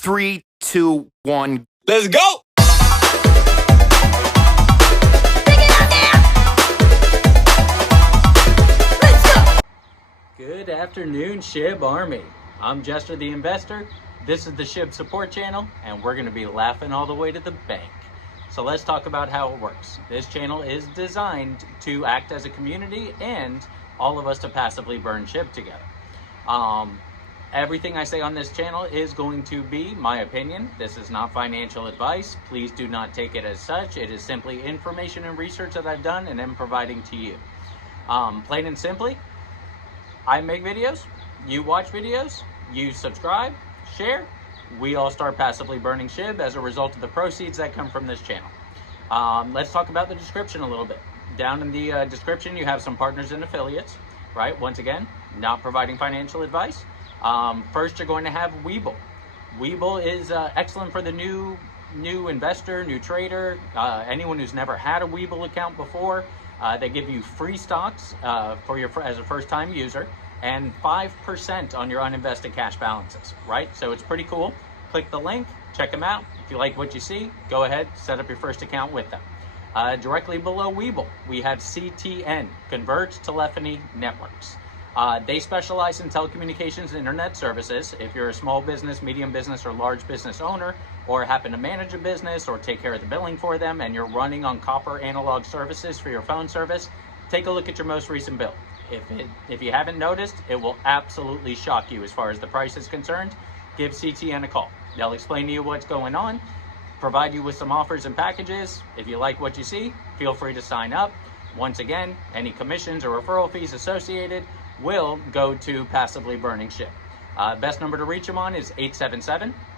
3, 2, 1. Let's go! Good afternoon, Shib Army. I'm Jester the Investor. This is the Shib support channel, and we're going to be laughing all the way to the bank. So let's talk about how it works. This channel is designed to act as a community and all of us to passively burn Shib together. Everything I say on this channel is going to be my opinion. This is not financial advice. Please do not take it as such. It is simply information and research that I've done and am providing to you. Plain and simply, I make videos, you watch videos, you subscribe, share, we all start passively burning Shib as a result of the proceeds that come from this channel. Let's talk about the description a little bit. Down in the description, you have some partners and affiliates, right? Once again, not providing financial advice. First, you're going to have Webull. Webull is excellent for the new investor, new trader, anyone who's never had a Webull account before. They give you free stocks as a first-time user and 5% on your uninvested cash balances, right? So it's pretty cool. Click the link, check them out. If you like what you see, go ahead, set up your first account with them. Directly below Webull, we have CTN, Converged Telephony Networks. They specialize in telecommunications and internet services. If you're a small business, medium business, or large business owner, or happen to manage a business or take care of the billing for them, and you're running on copper analog services for your phone service, take a look at your most recent bill. If you haven't noticed, it will absolutely shock you as far as the price is concerned. Give CTN a call. They'll explain to you what's going on, provide you with some offers and packages. If you like what you see, feel free to sign up. Once again, any commissions or referral fees associated will go to passively burning Shib. Best number to reach them on is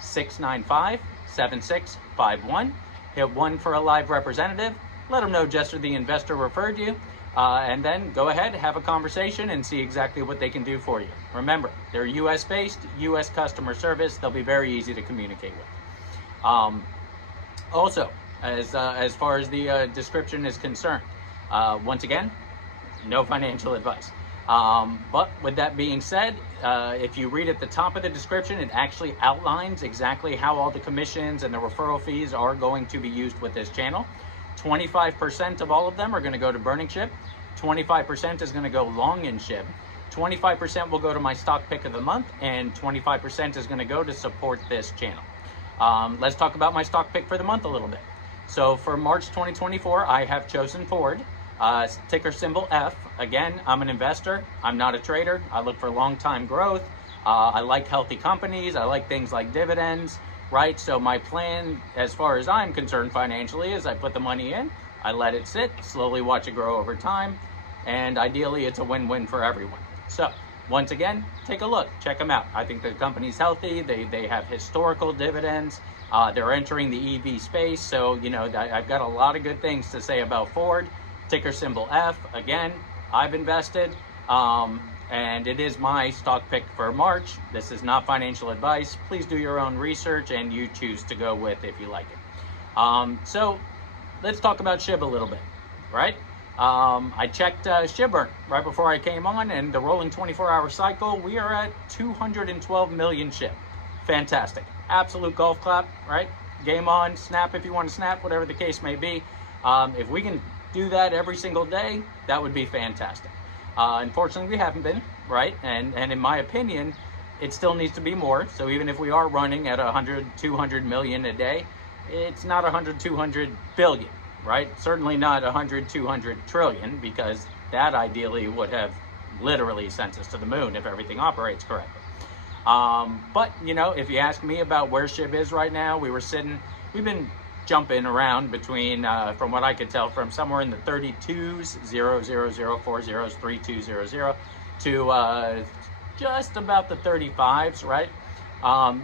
877-695-7651. Hit 1 for a live representative. Let them know Jester the Investor referred you. And then go ahead, have a conversation and see exactly what they can do for you. Remember, they're US based, US customer service. They'll be very easy to communicate with. Also, as far as the description is concerned, once again, no financial advice. But with that being said, if you read at the top of the description, it actually outlines exactly how all the commissions and the referral fees are going to be used with this channel. 25% of all of them are going to go to burning Shib. 25% is going to go long in Shib. 25% will go to my stock pick of the month, and 25% is going to go to support this channel. Let's talk about my stock pick for the month a little bit. So for March 2024, I have chosen Ford. Ticker symbol F. Again, I'm an investor. I'm not a trader. I look for long-time growth. I like healthy companies. I like things like dividends, right? So my plan, as far as I'm concerned financially, is I put the money in, I let it sit, slowly watch it grow over time, and ideally it's a win-win for everyone. So once again, take a look, check them out. I think the company's healthy. They have historical dividends. They're entering the EV space. So, you know, I've got a lot of good things to say about Ford. Ticker symbol F. Again, I've invested, and it is my stock pick for March. This is not financial advice. Please do your own research and you choose to go with if you like it. So let's talk about Shib a little bit, right? I checked Shibarium right before I came on, and the rolling 24-hour cycle, we are at 212 million Shib. Fantastic. Absolute golf clap, right? Game on, snap if you want to snap, whatever the case may be. If we can do that every single day, that would be fantastic. Unfortunately, we haven't been, right? And in my opinion, it still needs to be more. So even if we are running at 100, 200 million a day, it's not 100, 200 billion, right? Certainly not 100, 200 trillion, because that ideally would have literally sent us to the moon if everything operates correctly. But, you know, if you ask me about where Shib is right now, we've been jumping around between, from what I could tell, from somewhere in the 32s, 00040s, 3200, to just about the 35s, right?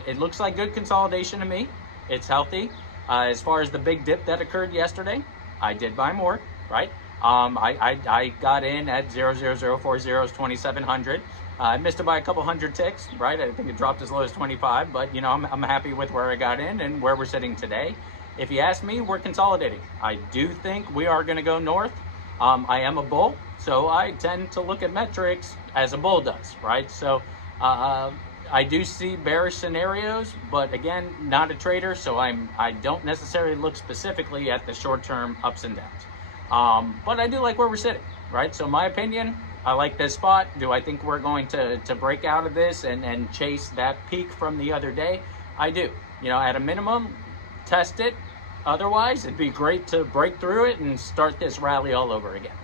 It looks like good consolidation to me. It's healthy. As far as the big dip that occurred yesterday, I did buy more, right? I got in at 00040s, 2700. I missed it by a couple hundred ticks, right? I think it dropped as low as 25, but you know, I'm happy with where I got in and where we're sitting today. If you ask me, we're consolidating. I do think we are going to go north. I am a bull, so I tend to look at metrics as a bull does, right? So I do see bearish scenarios, but again, not a trader, so I don't necessarily look specifically at the short-term ups and downs. But I do like where we're sitting, right? So my opinion, I like this spot. Do I think we're going to break out of this and chase that peak from the other day? I do. You know, at a minimum, test it. Otherwise, it'd be great to break through it and start this rally all over again.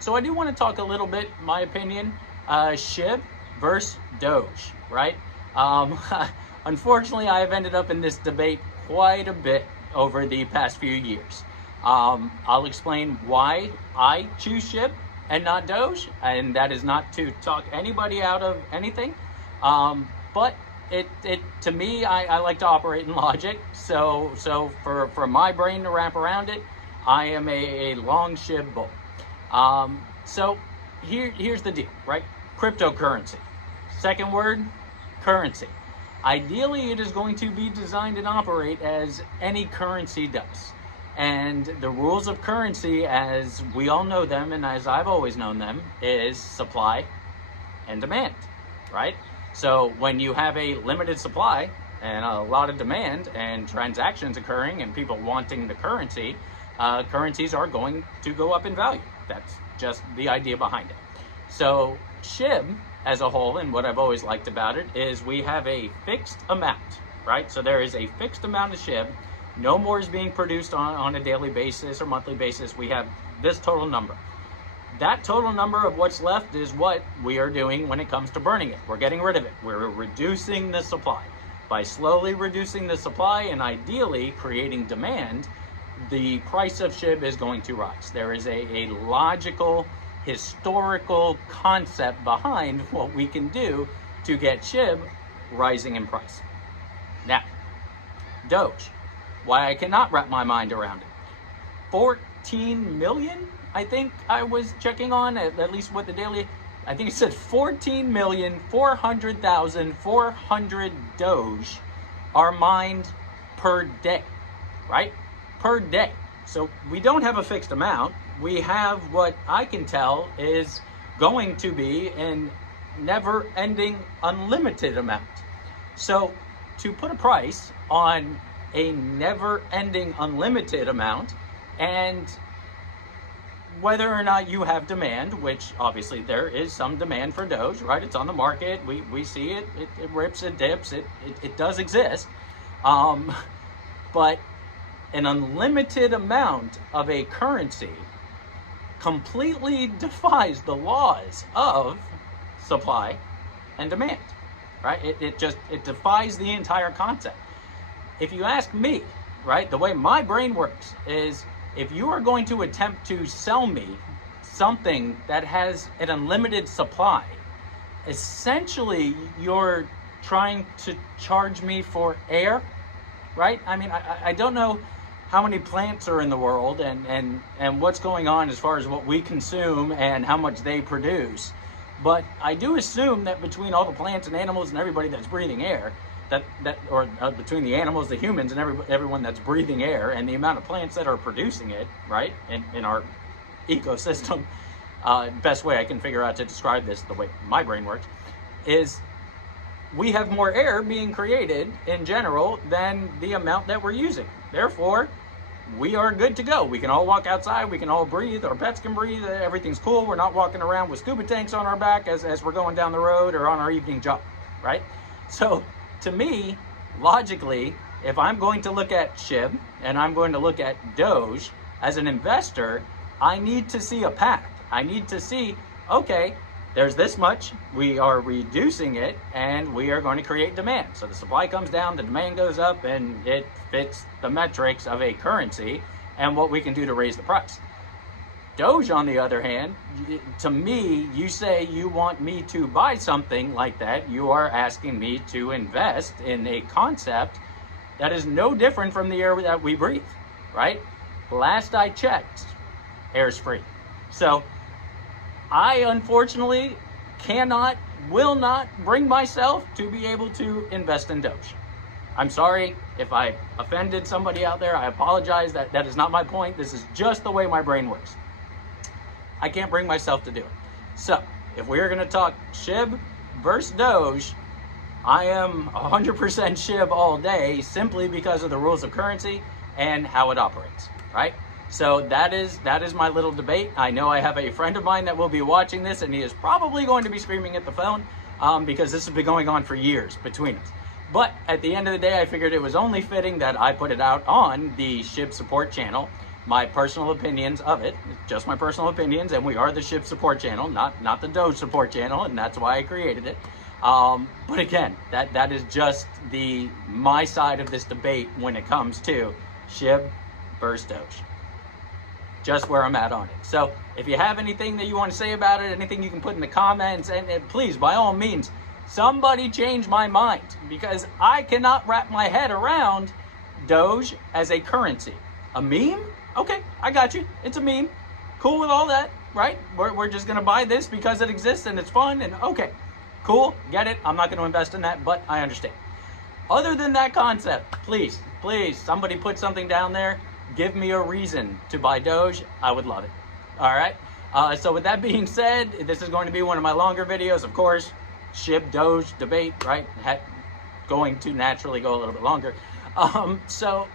So I do want to talk a little bit, my opinion, Shib versus Doge, right? Unfortunately, I have ended up in this debate quite a bit over the past few years. I'll explain why I choose Shib and not Doge, and that is not to talk anybody out of anything, but it to me, I like to operate in logic. So for my brain to wrap around it, I am a long Shib bull. So here's the deal, right? Cryptocurrency. Second word, currency. Ideally, it is going to be designed and operate as any currency does. And the rules of currency, as we all know them, and as I've always known them, is supply and demand, right? So when you have a limited supply and a lot of demand and transactions occurring and people wanting the currency, currencies are going to go up in value. That's just the idea behind it. So Shib as a whole, and what I've always liked about it, is we have a fixed amount, right? So there is a fixed amount of Shib. No more is being produced on a daily basis or monthly basis. We have this total number. That total number of what's left is what we are doing when it comes to burning it. We're getting rid of it. We're reducing the supply. By slowly reducing the supply and ideally creating demand, the price of Shib is going to rise. There is a logical, historical concept behind what we can do to get Shib rising in price. Now, Doge. Why I cannot wrap my mind around it. 14 million, I think I was checking on, at least what the daily, I think it said 14,400,400 Doge are mined per day, right? Per day. So we don't have a fixed amount. We have what I can tell is going to be an never-ending, unlimited amount. So to put a price on a never-ending, unlimited amount, and whether or not you have demand, which obviously there is some demand for Doge, right? It's on the market. We see it. It rips, it dips. It does exist. But an unlimited amount of a currency completely defies the laws of supply and demand, right? It defies the entire concept. If you ask me, right, the way my brain works is if you are going to attempt to sell me something that has an unlimited supply, essentially you're trying to charge me for air, right? I mean, I don't know how many plants are in the world and what's going on as far as what we consume and how much they produce. But I do assume that between all the plants and animals and everybody that's breathing air, between the animals, the humans, and everyone that's breathing air, and the amount of plants that are producing it, right, in our ecosystem, best way I can figure out to describe this, the way my brain works, is we have more air being created in general than the amount that we're using. Therefore, we are good to go. We can all walk outside, we can all breathe, our pets can breathe, everything's cool. We're not walking around with scuba tanks on our back as we're going down the road or on our evening jog, right? So, to me, logically, if I'm going to look at Shib and I'm going to look at Doge as an investor, I need to see a path. I need to see, okay, there's this much, we are reducing it, and we are going to create demand. So the supply comes down, the demand goes up, and it fits the metrics of a currency and what we can do to raise the price. Doge, on the other hand, to me, you say you want me to buy something like that, you are asking me to invest in a concept that is no different from the air that we breathe, right? Last I checked, air's free. So I unfortunately will not bring myself to be able to invest in Doge. I'm sorry if I offended somebody out there. I apologize. That is not my point. This is just the way my brain works. I can't bring myself to do it. So if we're going to talk Shib versus Doge, I am 100% Shib all day, simply because of the rules of currency and how it operates, right? So that is my little debate. I know I have a friend of mine that will be watching this, and he is probably going to be screaming at the phone because this has been going on for years between us. But at the end of the day, I figured it was only fitting that I put it out on the Shib support channel, my personal opinions of it, just my personal opinions, and we are the Shib support channel, not the Doge support channel, and that's why I created it. But again, that is just my side of this debate when it comes to Shib versus Doge. Just where I'm at on it. So if you have anything that you want to say about it, anything you can put in the comments, and please, by all means, somebody change my mind, because I cannot wrap my head around Doge as a currency. A meme? Okay, I got you. It's a meme. Cool with all that, right? We're just going to buy this because it exists and it's fun, and okay, cool, get it. I'm not going to invest in that, but I understand. Other than that concept, please, somebody put something down there. Give me a reason to buy Doge. I would love it. All right. So with that being said, this is going to be one of my longer videos, of course. Shib Doge debate, right? Going to naturally go a little bit longer. So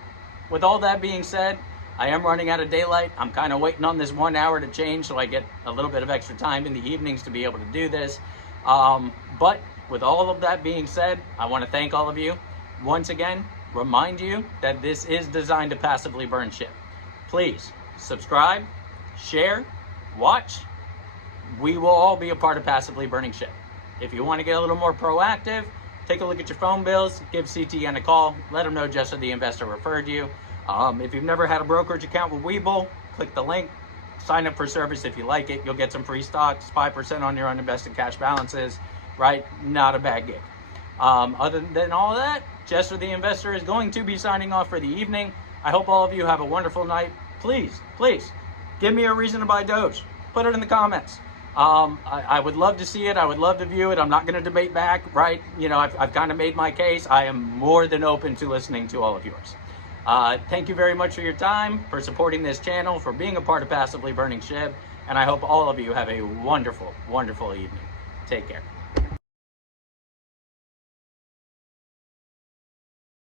with all that being said, I am running out of daylight. I'm kind of waiting on this 1 hour to change so I get a little bit of extra time in the evenings to be able to do this. But with all of that being said, I want to thank all of you. Once again, remind you that this is designed to passively burn Shib. Please subscribe, share, watch. We will all be a part of passively burning Shib. If you want to get a little more proactive, take a look at your phone bills, give CTN a call, let them know just so the investor referred you. If you've never had a brokerage account with Webull, click the link, sign up for service if you like it. You'll get some free stocks, 5% on your uninvested cash balances, right? Not a bad gig. Other than all of that, Jester the Investor is going to be signing off for the evening. I hope all of you have a wonderful night. Please, give me a reason to buy Doge. Put it in the comments. I would love to see it. I would love to view it. I'm not going to debate back, right? You know, I've kind of made my case. I am more than open to listening to all of yours. Thank you very much for your time, for supporting this channel, for being a part of Passively Burning Shib, and I hope all of you have a wonderful, wonderful evening. Take care.